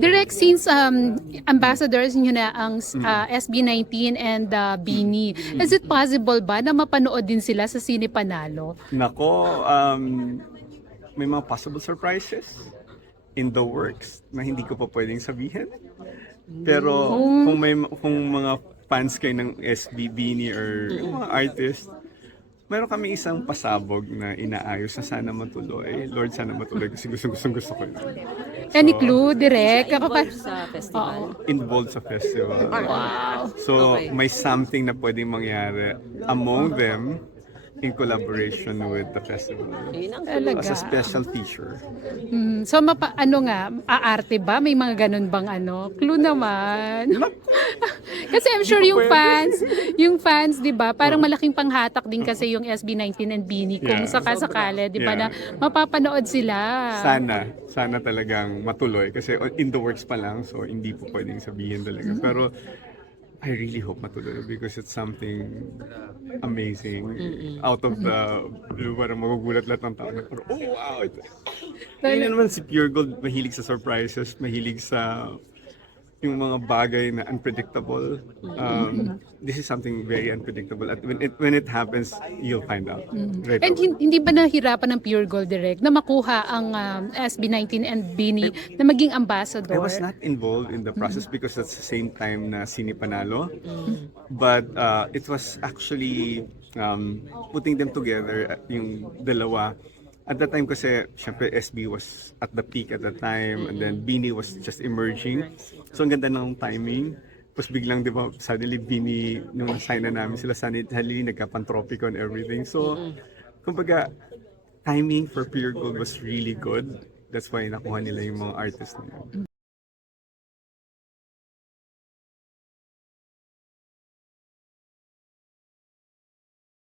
Direct since ambassadors nyo na ang SB19 and Bini, is it possible ba na mapanood din sila sa Sine Panalo? Nako, may mga possible surprises in the works na hindi ko pa pwedeng sabihin. Pero kung mga fans kayo ng SB Bini or yung mga artist, meron kami isang pasabog na inaayos na sana matuloy. Lord, sana matuloy kasi gusto ko yun. Any clue, Direct? Involved sa festival. Involved sa festival. Wow. So, Okay. may something na pwedeng mangyari among them in collaboration with the festival. Yun ang Talaga. As a special feature. So, aarte ba? May mga ganun bang clue naman? Kasi I'm sure yung fans, 'di ba? Parang malaking panghatak din kasi yung SB19 and Bini kung Yeah. sakasakali, 'di ba, Yeah. na mapapanood sila. Sana talagang matuloy kasi in the works pa lang, so hindi po pwedeng sabihin talaga. Pero I really hope matuloy because it's something amazing. Out of the blue, parang magugulat lahat ng tao. Pero, oh wow! Hindi naman si Pure Gold mahilig sa surprises, mahilig sa yung mga bagay na unpredictable. This is something very unpredictable. At when it happens, you'll find out. Right And away. hindi ba nahirapan ng Pure Gold Direct na makuha ang SB19 and Bini na maging ambassador? I was not involved in the process because that's the same time na Sine Panalo. But it was actually putting them together, yung dalawa. At that time kasi, syempre SB was at the peak at the time and then Bini was just emerging. So ang ganda ng timing. Tapos biglang, di ba, suddenly Bini, nung sign na namin sila, suddenly nagka-Pantropico and everything. So, kumbaga, timing for Pure Gold was really good. That's why nakuha nila yung mga artists nila.